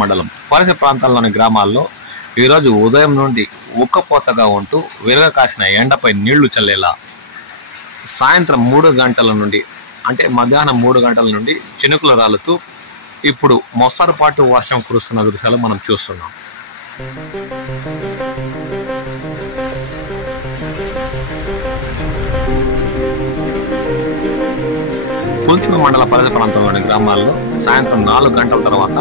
మండలం పరిసర ప్రాంతాల్లోని గ్రామాల్లో ఈరోజు ఉదయం నుండి ఉక్కపోతగా ఉంటూ విరగ కాసిన ఎండపై నీళ్లు చల్లేలా సాయంత్రం 3 గంటల నుండి అంటే మధ్యాహ్నం 3 గంటల నుండి చినుకులు రాలుతూ ఇప్పుడు మోస్తరుపాటు వర్షం కురుస్తున్న దృశ్యాలు మనం చూస్తున్నాం. పుల్చన మండల పరిసర ప్రాంతంలోని గ్రామాల్లో సాయంత్రం 4 గంటల తర్వాత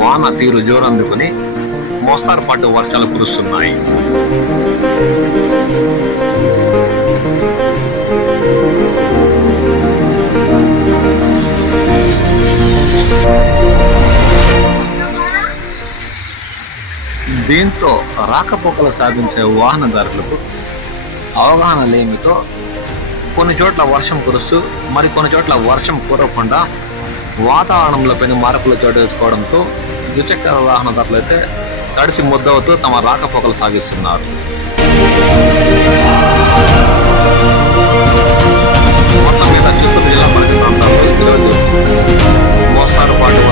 వాన తీరు జోరందుకుని మోస్తరుపాటు వర్షాలు కురుస్తున్నాయి. దీంతో రాకపోకలు సాగించే వాహనదారులకు అవగాహన లేమితో కొన్ని చోట్ల వర్షం కురుస్తూ మరికొన్ని చోట్ల వర్షం కురవకుండా వాతావరణంలో పెను మార్పులు చోటు చేసుకోవడంతో ద్విచక్ర వాహనదారులు అయితే తడిసి ముద్దవుతూ తమ రాకపోకలు సాగిస్తున్నారు. మొత్తం మీద చిత్తూరు జిల్లా పరిసర ప్రాంతాల్లో ఈరోజు మోస్తరుపాటు